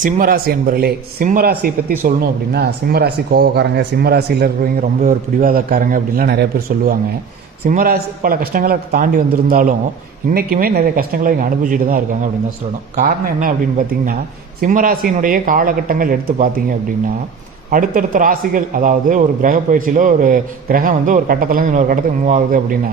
சிம்மராசி என்பர்களே சிம்மராசியை பற்றி சொல்லணும் அப்படின்னா சிம்மராசி கோவக்காரங்க சிம்மராசியில் இருக்கிறவங்க ரொம்ப ஒரு பிடிவாதக்காரங்க அப்படின்லாம் நிறைய பேர் சொல்லுவாங்க. சிம்மராசி பல கஷ்டங்களை தாண்டி வந்திருந்தாலும் இன்றைக்குமே நிறைய கஷ்டங்களை இங்கே அனுபவிச்சுட்டு தான் இருக்காங்க அப்படின்னு தான் சொல்லணும். காரணம் என்ன அப்படின்னு பார்த்தீங்கன்னா சிம்மராசியினுடைய காலகட்டங்கள் எடுத்து பார்த்தீங்க அப்படின்னா அடுத்தடுத்த ராசிகள் அதாவது ஒரு கிரக பயிற்சியில் ஒரு கிரகம் வந்து ஒரு கட்டத்துலேருந்து இன்னொரு கட்டத்துக்கு மூவ் ஆகுது அப்படின்னா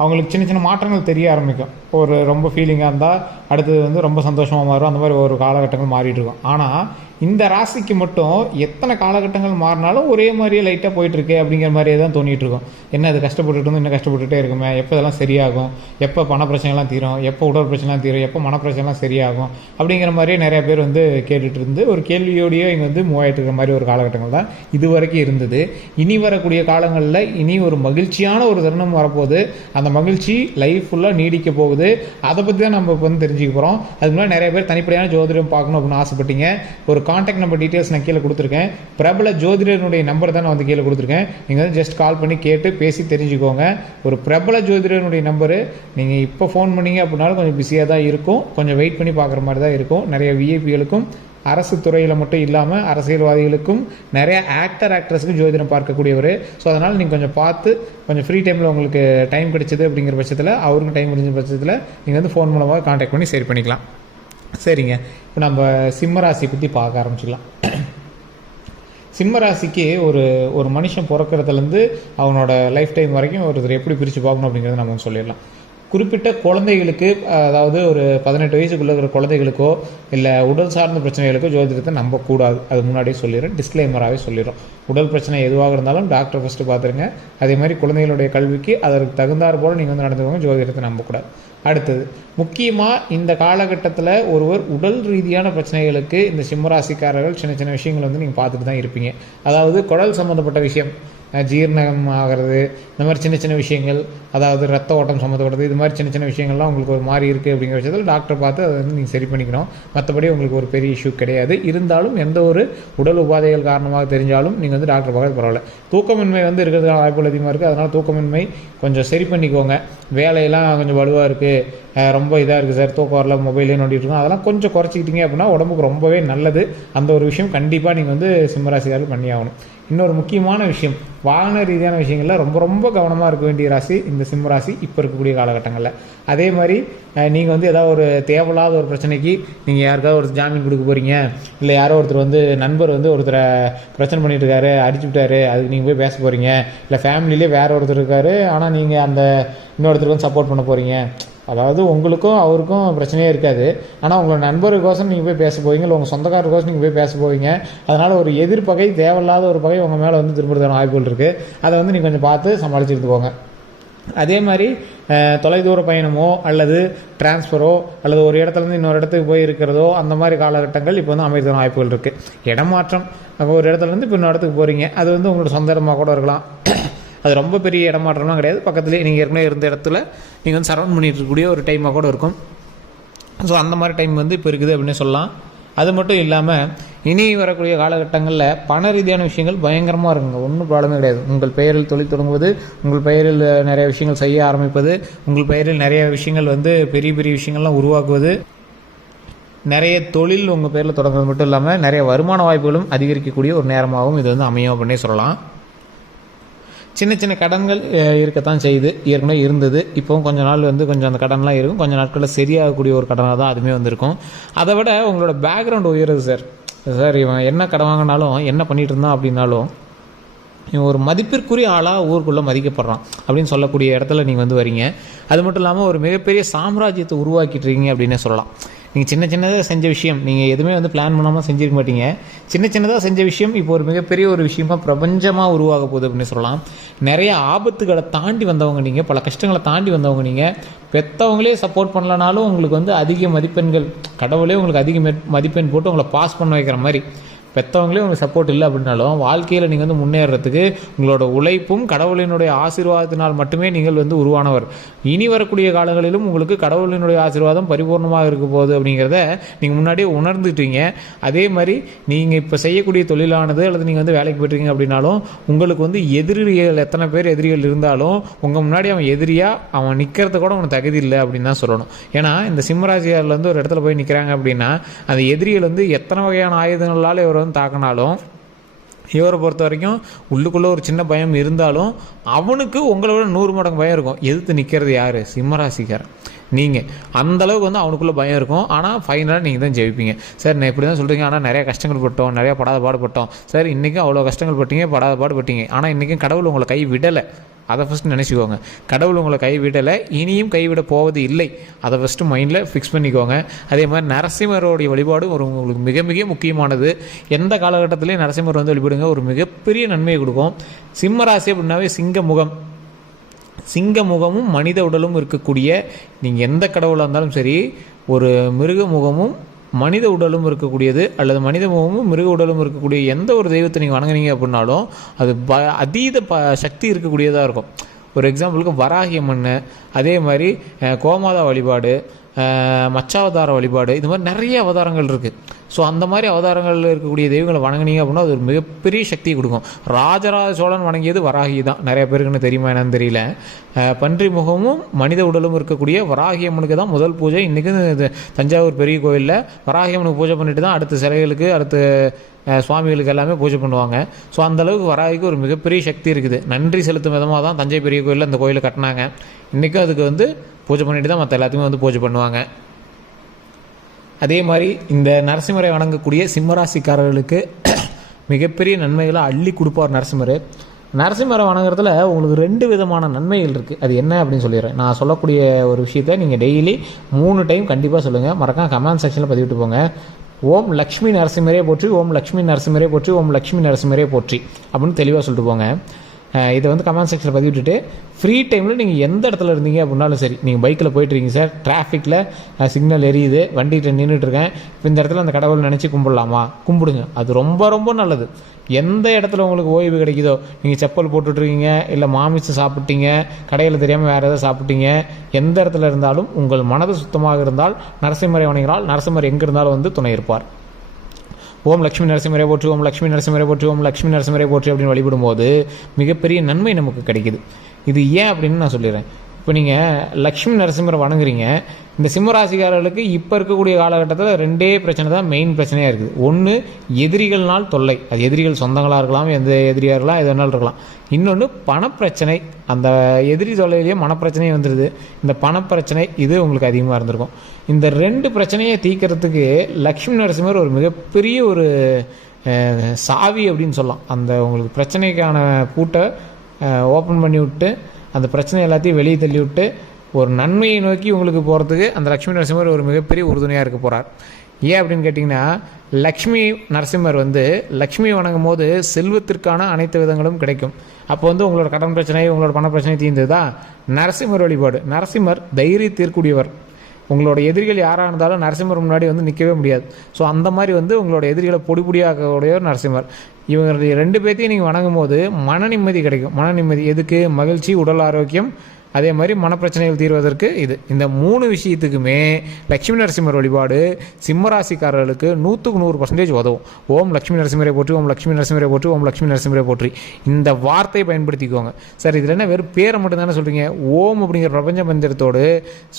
அவங்களுக்கு சின்ன சின்ன மாற்றங்கள் தெரிய ஆரம்பிக்கும். ஒரு ரொம்ப ஃபீலிங்காக இருந்தால் அடுத்தது வந்து ரொம்ப சந்தோஷமாக மாறும். அந்த மாதிரி ஒரு காலகட்டங்கள் மாறிட்டு இருக்கும். ஆனால் இந்த ராசிக்கு மட்டும் எத்தனை காலகட்டங்கள் மாறினாலும் ஒரே மாதிரியே லைட்டாக போயிட்டுருக்கு அப்படிங்கிற மாதிரியே தான் தோணிட்டு இருக்கும். என்ன அது கஷ்டப்பட்டுட்டு இருந்து இன்னும் கஷ்டப்பட்டுட்டே இருக்குமே. எப்போ இதெல்லாம் சரியாகும்? எப்போ பண பிரச்சனைலாம் தீரும்? எப்போ உடல் பிரச்சனைலாம் தீரும்? எப்போ மன பிரச்சனைலாம் சரியாகும்? அப்படிங்கிற மாதிரியே நிறைய பேர் வந்து கேட்டுட்டு இருந்து ஒரு கேள்வியோடயே இங்கே வந்து மூவாயிட்டு இருக்கிற மாதிரி ஒரு காலகட்டங்கள் தான் இது வரைக்கும் இருந்தது. இனி வரக்கூடிய காலங்களில் இனி ஒரு மகிழ்ச்சியான ஒரு தருணம் வரப்போது அந்த அந்த மகிழ்ச்சி லைஃப் ஃபுல்லாக நீடிக்க போகுது. அதை பற்றி தான் நம்ம இப்போ வந்து தெரிஞ்சுக்க போகிறோம் அதுக்கு முன்னாடி நிறைய பேர் தனிப்படையான ஜோதிடம் பார்க்கணும் அப்படின்னு ஆசைப்பட்டீங்க. ஒரு காண்டாக்ட் நம்பர் டீட்டெயில்ஸ் நான் கீழே கொடுத்துருக்கேன். பிரபல ஜோதிடனுடைய நம்பர் தான் நான் வந்து கீழே கொடுத்துருக்கேன். நீங்கள் வந்து ஜஸ்ட் கால் பண்ணி கேட்டு பேசி தெரிஞ்சுக்கோங்க. ஒரு பிரபல ஜோதிடனுடைய நம்பரு நீங்கள் இப்போ ஃபோன் பண்ணீங்க அப்படின்னாலும் கொஞ்சம் பிஸியாக தான் இருக்கும். கொஞ்சம் வெயிட் பண்ணி பார்க்குற மாதிரி தான் இருக்கும். நிறைய விஐபிகளுக்கும் அரசு துறையில் மட்டும் இல்லாமல் அரசியல்வாதிகளுக்கும் நிறைய ஆக்டர் ஆக்ட்ரஸுக்கும் ஜோதிடம் பார்க்கக்கூடியவர். ஸோ அதனால் நீங்கள் கொஞ்சம் பார்த்து கொஞ்சம் ஃப்ரீ டைமில் உங்களுக்கு டைம் கிடைச்சது அப்படிங்கிற பட்சத்தில் அவருக்கும் டைம் முடிஞ்ச பட்சத்தில் நீங்கள் வந்து ஃபோன் மூலமாக காண்டாக்ட் பண்ணி சரி பண்ணிக்கலாம். சரிங்க. இப்போ நம்ம சிம்மராசி பற்றி பார்க்க ஆரம்பிச்சிக்கலாம் சிம்மராசிக்கு ஒரு ஒரு மனுஷன் பிறக்கிறதுலேருந்து அவனோட லைஃப் டைம் வரைக்கும் ஒருத்தர் எப்படி பிரித்து பார்க்கணும் அப்படிங்கிறத நம்ம சொல்லிடலாம். குறிப்பிட்ட குழந்தைகளுக்கு அதாவது ஒரு பதினெட்டு வயசுக்குள்ள இருக்கிற குழந்தைகளுக்கோ இல்லை உடல் சார்ந்த பிரச்சனைகளுக்கோ ஜோதிடத்தை நம்பக்கூடாது. அது முன்னாடியே சொல்லிடுறேன். டிஸ்க்ளைமராகவே சொல்லிடுறோம். உடல் பிரச்சனை எதுவாக இருந்தாலும் டாக்டர் ஃபஸ்ட்டு பார்த்துருங்க அதே மாதிரி குழந்தைகளுடைய கல்விக்கு அதற்கு தகுந்தாற் போல் நீங்கள் வந்து நடந்துக்கோங்க. ஜோதிடத்தை நம்பக்கூடாது. அடுத்தது முக்கியமாக இந்த காலகட்டத்தில் ஒருவர் உடல் ரீதியான பிரச்சனைகளுக்கு இந்த சிம்மராசிக்காரர்கள் சின்ன சின்ன விஷயங்கள் வந்து நீங்கள் பார்த்துட்டு தான் இருப்பீங்க. அதாவது குடல் சம்மந்தப்பட்ட விஷயம். ஜீரணம் ஆகிறது இந்த மாதிரி சின்ன சின்ன விஷயங்கள் அதாவது ரத்த ஓட்டம் சம்மந்தப்பட்டது இது மாதிரி சின்ன சின்ன விஷயங்கள்லாம் உங்களுக்கு ஒரு மாதிரி இருக்குது அப்படிங்கிற விஷயத்தில் டாக்டர் பார்த்து அதை வந்து நீங்கள் சரி பண்ணிக்கணும். மற்றபடி உங்களுக்கு ஒரு பெரிய இஷ்யூ கிடையாது. இருந்தாலும் எந்த ஒரு உடல் உபாதைகள் காரணமாக தெரிஞ்சாலும் நீங்கள் வந்து டாக்டர் பார்க்கறது பரவாயில்ல. தூக்கமின்மை வந்து இருக்கிறதுக்கு வாய்ப்புகள் அதிகமாக இருக்குது அதனால் தூக்கமின்மை கொஞ்சம் சரி பண்ணிக்கோங்க. வேலையெல்லாம் கொஞ்சம் வலுவாக இருக்குது ரொம்ப இதாக இருக்குது சார். தூக்கம் வரல மொபைலே நோண்டிட்டு இருக்கோம். அதெல்லாம் கொஞ்சம் குறைச்சிக்கிட்டீங்க அப்படின்னா உடம்புக்கு ரொம்பவே நல்லது. அந்த ஒரு விஷயம் கண்டிப்பாக நீங்கள் வந்து சிம்மராசிக்காரர்கள் பண்ணி ஆகணும். இன்னொரு முக்கியமான விஷயம் வாகன ரீதியான விஷயங்களில் ரொம்ப ரொம்ப கவனமாக இருக்க வேண்டிய ராசி இந்த சிம்ம ராசி இப்போ இருக்கக்கூடிய காலகட்டங்களில். அதே மாதிரி நீங்கள் வந்து ஏதாவது ஒரு தேவையில்லாத ஒரு பிரச்சனைக்கு நீங்கள் யாருக்காவது ஒரு ஜாமீன் கொடுக்க போகிறீங்க இல்லை யாரோ ஒருத்தர் வந்து நண்பர் வந்து ஒருத்தரை பிரச்சனை பண்ணிட்டு இருக்காரு அடிச்சு விட்டாரு அதுக்கு நீங்கள் போய் பேச போகிறீங்க இல்லை ஃபேமிலியிலே வேற ஒருத்தர் இருக்காரு ஆனால் நீங்கள் அந்த இன்னொருத்தருக்கு வந்து சப்போர்ட் பண்ண போகிறீங்க அதாவது உங்களுக்கும் அவருக்கும் பிரச்சனையே இருக்காது. ஆனால் உங்களோட நண்பருக்கோசம் நீங்கள் போய் பேச போவீங்க இல்லை உங்கள் சொந்தக்காரருக்கோசம் நீங்கள் போய் பேச போவீங்க. அதனால் ஒரு எதிர்ப்பகை தேவையில்லாத ஒரு பகை உங்கள் மேலே வந்து திரும்புறதான வாய்ப்புகள் இருக்குது அதை வந்து நீங்கள் கொஞ்சம் பார்த்து சமாளிச்சு இருந்துக்கோங்க. அதே மாதிரி தொலைதூர பயணமோ அல்லது டிரான்ஸ்ஃபரோ அல்லது ஒரு இடத்துலேருந்து இன்னொரு இடத்துக்கு போய் இருக்கிறதோ அந்த மாதிரி காலகட்டங்கள் இப்போ வந்து அமைதியான வாய்ப்புகள் இருக்குது இடமாற்றம் ஒரு இடத்துலேருந்து இப்போ இன்னொரு இடத்துக்கு போகிறீங்க அது வந்து உங்களோட சொந்த இடமாக கூட இருக்கலாம். அது ரொம்ப பெரிய இடமாற்றம்லாம் கிடையாது. பக்கத்துலேயே நீங்கள் ஏற்கனவே இருந்த இடத்துல நீங்கள் வந்து சரௌண்ட் பண்ணிட்டு இருக்கக்கூடிய ஒரு டைமாக கூட இருக்கும். ஸோ அந்த மாதிரி டைம் வந்து இப்போ இருக்குது அப்படின்னு சொல்லலாம். அது மட்டும் இல்லாமல் இனி வரக்கூடிய காலகட்டங்களில் பண ரீதியான விஷயங்கள் பயங்கரமாக இருக்குங்க. ஒன்றும் ப்ராப்ளமே கிடையாது. உங்கள் பெயரில் தொழில் தொடங்குவது உங்கள் பெயரில் நிறைய விஷயங்கள் செய்ய ஆரம்பிப்பது உங்கள் பெயரில் நிறைய விஷயங்கள் வந்து பெரிய பெரிய விஷயங்கள்லாம் உருவாக்குவது நிறைய தொழில் உங்கள் பேரில் தொடங்குறது மட்டும் இல்லாமல் நிறைய வருமான வாய்ப்புகளும் அதிகரிக்கக்கூடிய ஒரு நேரமாகவும் இது வந்து அமையும் அப்படின்னே சொல்லலாம். சின்ன சின்ன கடன்கள் இருக்கத்தான் செய்யுது ஏற்கனவே இருந்தது. இப்போவும் கொஞ்ச நாள் வந்து கொஞ்சம் அந்த கடன்லாம் இருக்கும். கொஞ்சம் நாட்களில் சரியாகக்கூடிய ஒரு கடனாக தான் அதுவுமே வந்திருக்கும். அதை விட உங்களோட பேக்ரவுண்ட் உயருது சார் சார் இவன் என்ன கடன் வாங்கினாலும் என்ன பண்ணிட்டு இருந்தான் அப்படின்னாலும் இவன் ஒரு மதிப்பிற்குரிய ஆளாக ஊருக்குள்ளே மதிக்கப்படுறான் அப்படின்னு சொல்லக்கூடிய இடத்துல நீங்கள் வந்து வரீங்க. அது மட்டும் இல்லாமல் ஒரு மிகப்பெரிய சாம்ராஜ்யத்தை உருவாக்கிட்டு இருக்கீங்க அப்படின்னே சொல்லலாம். நீங்கள் சின்ன சின்னதாக செஞ்ச விஷயம் நீங்கள் எதுவுமே வந்து பிளான் பண்ணாமல் செஞ்சிருக்க மாட்டீங்க. சின்ன சின்னதாக செஞ்ச விஷயம் இப்போ ஒரு மிகப்பெரிய ஒரு விஷயமா பிரபஞ்சமாக உருவாக போகுது அப்படின்னு சொல்லலாம். நிறைய ஆபத்துகளை தாண்டி வந்தவங்க நீங்கள் பல கஷ்டங்களை தாண்டி வந்தவங்க நீங்கள் பெற்றவங்களே சப்போர்ட் பண்ணலனாலும் உங்களுக்கு வந்து அதிக மதிப்பெண்கள் கடவுளே உங்களுக்கு அதிக மதிப்பெண் போட்டு உங்களை பாஸ் பண்ண வைக்கிற மாதிரி. பெற்றவங்களே உங்களுக்கு சப்போர்ட் இல்லை அப்படின்னாலும் வாழ்க்கையில் நீங்கள் வந்து முன்னேறதுக்கு உங்களோட உழைப்பும் கடவுளினுடைய ஆசீர்வாதத்தினால் மட்டுமே நீங்கள் வந்து உருவானவர். இனி வரக்கூடிய காலங்களிலும் உங்களுக்கு கடவுளினுடைய ஆசீர்வாதம் பரிபூர்ணமாக இருக்க போகுது அப்படிங்கிறத நீங்கள் முன்னாடியே உணர்ந்துட்டீங்க. அதே மாதிரி நீங்கள் இப்போ செய்யக்கூடிய தொழிலானது அல்லது நீங்கள் வந்து வேலைக்கு போயிட்டுருக்கீங்க அப்படின்னாலும் உங்களுக்கு வந்து எதிரிகள் எத்தனை பேர் எதிரிகள் இருந்தாலும் உங்கள் முன்னாடி அவன் எதிரியாக அவன் நிற்கிறது கூட அவனுக்கு தகுதி இல்லை அப்படின்னு தான் சொல்லணும். ஏன்னா இந்த சிம்மராசியாரில் வந்து ஒரு இடத்துல போய் நிற்கிறாங்க அப்படின்னா அந்த எதிரிகள் வந்து எத்தனை வகையான ஆயுதங்களால் இவர் வந்து தாக்கினாலும் இவரை பொறுத்த வரைக்கும் உள்ளுக்குள்ளே ஒரு சின்ன பயம் இருந்தாலும் அவனுக்கு உங்களை விட நூறு மடங்கு பயம் இருக்கும். எதிர்த்து நிற்கிறது யார்? சிம்மராசிக்காரன். நீங்கள் அந்தளவுக்கு வந்து அவனுக்குள்ளே பயம் இருக்கும். ஆனால் ஃபைனலாக நீங்கள் தான் ஜெயிப்பீங்க. சார் நான் இப்படி தான் சொல்கிறீங்க ஆனால் நிறைய கஷ்டங்கள் பட்டோம். நிறையா படாத பாடுபட்டோம் சார் இன்றைக்கும் அவ்வளோ கஷ்டங்கள் பட்டீங்க படாத பாடுபட்டீங்க ஆனால் இன்றைக்கும் கடவுள் உங்களை கை விடலை. அதை ஃபஸ்ட்டு நினச்சிக்கோங்க. கடவுள் உங்களை கைவிடலை இனியும் கைவிட போவது இல்லை. அதை ஃபஸ்ட்டு மைண்டில் ஃபிக்ஸ் பண்ணிக்கோங்க. அதே மாதிரி நரசிம்மருடைய வழிபாடு ஒரு உங்களுக்கு மிக மிக முக்கியமானது. எந்த காலகட்டத்திலையும் நரசிம்மர் வந்து வழிபடுங்க. ஒரு மிகப்பெரிய நன்மையை கொடுக்கும். சிம்ம ராசி அப்படின்னாவே சிங்க முகம் சிங்க முகமும் மனித உடலும் இருக்கக்கூடிய நீங்கள் எந்த கடவுளாக இருந்தாலும் சரி ஒரு மிருக முகமும் மனித உடலும் இருக்கக்கூடியது அல்லது மனித முகமும் மிருக உடலும் இருக்கக்கூடிய எந்த ஒரு தெய்வத்தை நீங்கள் வணங்குனீங்க அப்படின்னாலும் அது ப அதீத ப சக்தி இருக்கக்கூடியதாக இருக்கும். ஒரு எக்ஸாம்பிளுக்கு வராகிய அம்மன் அதே மாதிரி கோமாதா வழிபாடு மச்சாவதார வழிபாடு இது மாதிரி நிறைய அவதாரங்கள் இருக்குது ஸோ அந்த மாதிரி அவதாரங்களில் இருக்கக்கூடிய தெய்வங்களை வணங்குனீங்க அப்படின்னா அது ஒரு மிகப்பெரிய சக்தியை கொடுக்கும். ராஜராஜ சோழன் வணங்கியது வராகி தான். நிறைய பேருக்குன்னு தெரியுமா என்னன்னு தெரியல. பன்றி முகமும் மனித உடலும் இருக்கக்கூடிய வராகி அம்மனுக்கு தான் முதல் பூஜை. இன்றைக்கும் இது தஞ்சாவூர் பெரிய கோயிலில் வராகி அம்மனுக்கு பூஜை பண்ணிட்டு தான் அடுத்த சிலைகளுக்கு அடுத்த சுவாமிகளுக்கு எல்லாமே பூஜை பண்ணுவாங்க. ஸோ அந்தளவுக்கு வராகிக்கு ஒரு மிகப்பெரிய சக்தி இருக்குது. நன்றி செலுத்தும் விதமாக தான் தஞ்சை பெரிய கோயிலில் அந்த கோயிலை கட்டினாங்க. இன்றைக்கும் அதுக்கு வந்து பூஜை பண்ணிட்டு தான் மற்ற எல்லாத்தையுமே வந்து பூஜை பண்ணுவாங்க. அதே மாதிரி இந்த நரசிம்மரை வணங்கக்கூடிய சிம்மராசிக்காரர்களுக்கு மிகப்பெரிய நன்மைகளை அள்ளி கொடுப்பார் நரசிம்மர். நரசிம்மரை வணங்குறதுல உங்களுக்கு ரெண்டு விதமான நன்மைகள் இருக்குது அது என்ன அப்படின்னு சொல்லிடுறேன். நான் சொல்லக்கூடிய ஒரு விஷயத்த நீங்கள் டெய்லி மூணு டைம் கண்டிப்பாக சொல்லுங்கள் மறக்காம கமெண்ட் செக்ஷனில் பதிவிட்டு போங்க. ஓம் லக்ஷ்மி நரசிம்மரே போற்றி ஓம் லக்ஷ்மி நரசிம்மரே போற்றி ஓம் லக்ஷ்மி நரசிம்மரே போற்றி அப்படின்னு தெளிவாக சொல்லிட்டு போங்க. இதை வந்து கமெண்ட் செக்ஷனில் பதிவிட்டுட்டு ஃப்ரீ டைமில் நீங்கள் எந்த இடத்துல இருந்தீங்க அப்படின்னாலும் சரி நீங்கள் பைக்கில் போயிட்டுருக்கீங்க சார். டிராஃபிக்கில் சிக்னல் எரியுது வண்டிகிட்ட நின்றுட்டுருக்கேன் இப்போ இந்த இடத்துல அந்த கடவுள் நினச்சி கும்பிடலாமா? கும்பிடுங்க. அது ரொம்ப ரொம்ப நல்லது. எந்த இடத்துல உங்களுக்கு ஓய்வு கிடைக்குதோ நீங்கள் செப்பல் போட்டுட்ருக்கீங்க இல்லை மாமிசம் சாப்பிட்டீங்க கடையில் தெரியாமல் வேறு எதாவது சாப்பிட்டீங்க எந்த இடத்துல இருந்தாலும் உங்கள் மனது சுத்தமாக இருந்தால் நரசிம்மரை வணங்கினால் நரசிம்மர் எங்கே இருந்தாலும் வந்து துணை இருப்பார். ஓம் லக்ஷ்மி நரசிம்மரை போற்று ஓம் லக்ஷ்மி நரசிம்மரை போற்று ஓம் லக்ஷ்மி நரசிம்மரை போற்று அப்படின்னு வழிபடும்போது மிகப்பெரிய நன்மை நமக்கு கிடைக்குது. இது ஏன் அப்படின்னு நான் சொல்லிடுறேன். இப்போ நீங்கள் லக்ஷ்மி நரசிம்மரை வணங்குறீங்க. இந்த சிம்மராசிக்காரர்களுக்கு இப்போ இருக்கக்கூடிய காலகட்டத்தில் ரெண்டே பிரச்சனை தான் மெயின் பிரச்சனையாக இருக்குது. ஒன்று எதிரிகள்னால் தொல்லை. அது எதிரிகள் சொந்தங்களாக இருக்கலாம் எந்த எதிரியாக இருக்கலாம் எது வேணாலும் இருக்கலாம். இன்னொன்று பணப்பிரச்சனை. அந்த எதிரி தொல்லையிலேயே மனப்பிரச்சனையே வந்துடுது இந்த பணப்பிரச்சனை இது உங்களுக்கு அதிகமாக இருந்திருக்கும். இந்த ரெண்டு பிரச்சனையை தீர்க்கறதுக்கு லக்ஷ்மி நரசிம்மர் ஒரு மிகப்பெரிய ஒரு சாவி அப்படின்னு சொல்லலாம். அந்த உங்களுக்கு பிரச்சனைக்கான பூட்டை ஓப்பன் பண்ணி விட்டு அந்த பிரச்சனை எல்லாத்தையும் வெளியே தள்ளி விட்டு ஒரு நன்மையை நோக்கி உங்களுக்கு போகிறதுக்கு அந்த லக்ஷ்மி நரசிம்மர் ஒரு மிகப்பெரிய உறுதுணையாக இருக்க போகிறார் ஏன் அப்படின்னு கேட்டிங்கன்னா லக்ஷ்மி நரசிம்மர் வந்து லக்ஷ்மி வணங்கும் போது செல்வத்திற்கான அனைத்து விதங்களும் கிடைக்கும். அப்போ வந்து உங்களோட கடன் பிரச்சனை உங்களோட பண பிரச்சனை தீர்ந்ததா நரசிம்மர் வழிபாடு. நரசிம்மர் தைரியத்திற்குரியவர் உங்களோட எதிரிகள் யாராக இருந்தாலும் நரசிம்மர் முன்னாடி வந்து நிற்கவே முடியாது. ஸோ அந்த மாதிரி வந்து உங்களோட எதிரிகளை பொடி பொடியாக்கக்கூடியவர் நரசிம்மர். இவங்களுடைய ரெண்டு பேர்த்தையும் நீங்கள் வணங்கும் போது மன நிம்மதி கிடைக்கும். மன நிம்மதி எதுக்கு? மகிழ்ச்சி உடல் ஆரோக்கியம் அதே மாதிரி மனப்பிரச்சனைகள் தீர்வதற்கு இது. இந்த மூணு விஷயத்துக்குமே லட்சுமி நரசிம்மர் வழிபாடு சிம்மராசிக்காரர்களுக்கு நூற்றுக்கு நூறு பர்சன்டேஜ் உதவும். ஓம் லட்சுமி நரசிம்மரை போற்றி ஓம் லட்சுமி நரசிம்மரை போற்றி ஓம் லட்சுமி நரசிம்மரை போற்றி. இந்த வார்த்தையை பயன்படுத்திக்கோங்க. சார் இதில் என்ன வெறும் பேரை மட்டும் தானே சொல்கிறீங்க ஓம் அப்படிங்கிற பிரபஞ்ச மந்திரத்தோடு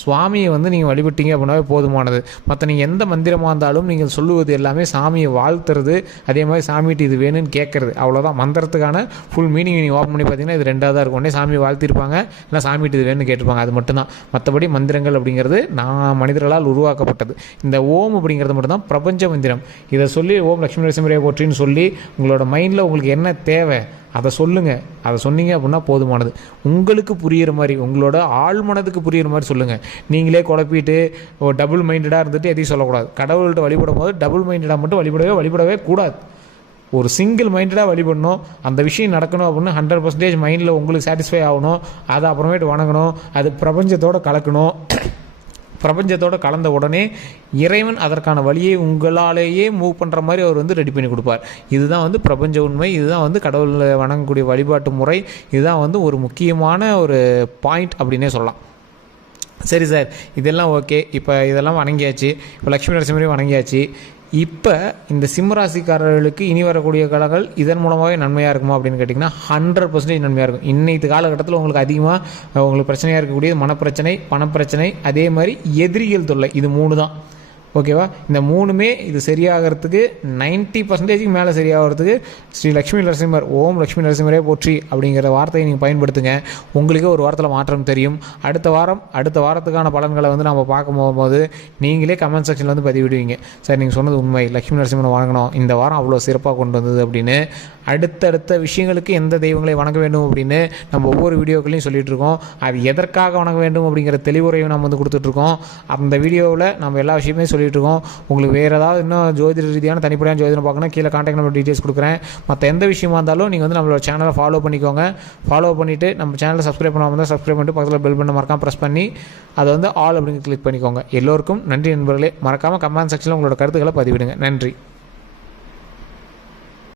சுவாமியை வந்து நீங்கள் வழிபட்டீங்க அப்படின்னாவே போதுமானது. மற்ற நீங்கள் எந்த மந்திரமாக இருந்தாலும் நீங்கள் சொல்லுவது எல்லாமே சாமியை வாழ்த்துறது அதே மாதிரி சாமிகிட்ட இது வேணும்னு கேட்குறது. அவ்வளோதான் மந்திரத்துக்கான ஃபுல் மீனிங் நீங்கள் ஓப்பன் பண்ணி பார்த்தீங்கன்னா இது ரெண்டாவது தான் இருக்கும். உடனே சாமியை வாழ்த்திருப்பாங்க. இல்லை சாமி இது வேணும்னு கேட்டிருப்பாங்க. அது மட்டும்தான். மற்றபடி மந்திரங்கள் அப்படிங்கிறது நான் மனிதர்களால் உருவாக்கப்பட்டது. இந்த ஓம் அப்படிங்கிறது மட்டும்தான் பிரபஞ்ச மந்திரம். இதை சொல்லி ஓம் லட்சுமி நரசிம்மரையை போற்றின்னு சொல்லி உங்களோட மைண்டில் உங்களுக்கு என்ன தேவை அதை சொல்லுங்கள் அதை சொன்னீங்க அப்படின்னா போதுமானது. உங்களுக்கு புரியிற மாதிரி உங்களோட ஆள் மனதுக்கு புரியிற மாதிரி சொல்லுங்கள் நீங்களே குழப்பிட்டு ஓ டபுள் மைண்டடாக இருந்துட்டு எதையும் சொல்லக்கூடாது. கடவுள்கிட்ட வழிபடும் போது டபுள் மைண்டடாக மட்டும் வழிபடவே வழிபடவே கூடாது. ஒரு சிங்கிள் மைண்டடாக வழிபடணும். அந்த விஷயம் நடக்கணும் அப்படின்னு ஹண்ட்ரட் பர்சன்டேஜ் மைண்டில் உங்களுக்கு சாட்டிஸ்ஃபை ஆகணும். அதை அப்புறமேட்டு வணங்கணும். அது பிரபஞ்சத்தோடு கலக்கணும். பிரபஞ்சத்தோடு கலந்த உடனே இறைவன் அதற்கான வழியை உங்களாலேயே மூவ் பண்ணுற மாதிரி அவர் வந்து ரெடி பண்ணி கொடுப்பார். இதுதான் வந்து பிரபஞ்ச உண்மை. இதுதான் வந்து கடவுளை வணங்கக்கூடிய வழிபாட்டு முறை. இதுதான் வந்து ஒரு முக்கியமான ஒரு பாயிண்ட் அப்படின்னே சொல்லலாம். சரி சார் இதெல்லாம் ஓகே இப்போ இதெல்லாம் வணங்கியாச்சு. இப்போ லக்ஷ்மி நரசிம்மரையும் வணங்கியாச்சு. இப்போ இந்த சிம்மராசிக்காரர்களுக்கு இனி வரக்கூடிய காலங்கள் இதன் மூலமாகவே நன்மையாக இருக்குமா அப்படின்னு கேட்டிங்கன்னா ஹண்ட்ரட் பர்சன்டேஜ் நன்மையாக இருக்கும். இன்னைக்கு காலகட்டத்தில் உங்களுக்கு அதிகமாக உங்களுக்கு பிரச்சனையாக இருக்கக்கூடியது மனப்பிரச்சனை பணப்பிரச்சனை அதே மாதிரி எதிரிகள் தொல்லை. இது மூணு தான் ஓகேவா? இந்த மூணுமே இது சரியாகிறதுக்கு நைன்ட்டி பர்சன்டேஜுக்கு மேலே சரியாகிறதுக்கு ஸ்ரீ லக்ஷ்மி நரசிம்மர் ஓம் லக்ஷ்மி நரசிம்மரே போற்றி அப்படிங்கிற வார்த்தையை நீங்கள் பயன்படுத்துங்க. உங்களுக்கே ஒரு வாரத்தில் மாற்றம் தெரியும். அடுத்த வாரம் அடுத்த வாரத்துக்கான பலன்களை வந்து நம்ம பார்க்க போகும்போது நீங்களே கமெண்ட் செக்ஷனில் வந்து பதிவிடுவீங்க. சார் நீங்கள் சொன்னது உண்மை. லக்ஷ்மி நரசிம்மனை வணங்கணும். இந்த வாரம் அவ்வளோ சிறப்பாக கொண்டு வந்தது அப்படின்னு அடுத்தடுத்த விஷயங்களுக்கு எந்த தெய்வங்களை வணங்க வேண்டும் அப்படின்னு நம்ம ஒவ்வொரு வீடியோக்களையும் சொல்லிகிட்டு இருக்கோம். அது எதற்காக வணங்க வேண்டும் அப்படிங்கிற தெளிவுரையும் நம்ம வந்து கொடுத்துட்ருக்கோம் அந்த வீடியோவில் நம்ம எல்லா விஷயமே சொல்லி இருக்கோம் உங்களுக்கு வேறு ஏதாவது இன்னும் ஜோதிட ரீதியான தனிப்படையான ஜோதிடம் பார்க்கணும் கீழே காண்டாக்ட் நம்பர் டீட்டெயில்ஸ் கொடுக்குறேன். மற்ற எந்த விஷயமா இருந்தாலும் நீங்கள் வந்து நம்மளோட சேனலை ஃபாலோ பண்ணிக்கோங்க. ஃபாலோ பண்ணிவிட்டு நம்ம சேனலை சப்ஸ்கிரைப் பண்ணாமல் இருந்தால் சப்ஸ்கிரைப் பண்ணிட்டு பக்கத்தில் பெல் பண்ண மறக்காம ப்ரெஸ் பண்ணி அதை வந்து ஆல் அப்படின்னு கிளிக் பண்ணிக்கோங்க. எல்லோருக்கும் நன்றி நண்பர்களே. மறக்காமல் கமெண்ட் செக்ஷனில் உங்களோட கருத்துக்களை பதிவிடுங்க. நன்றி.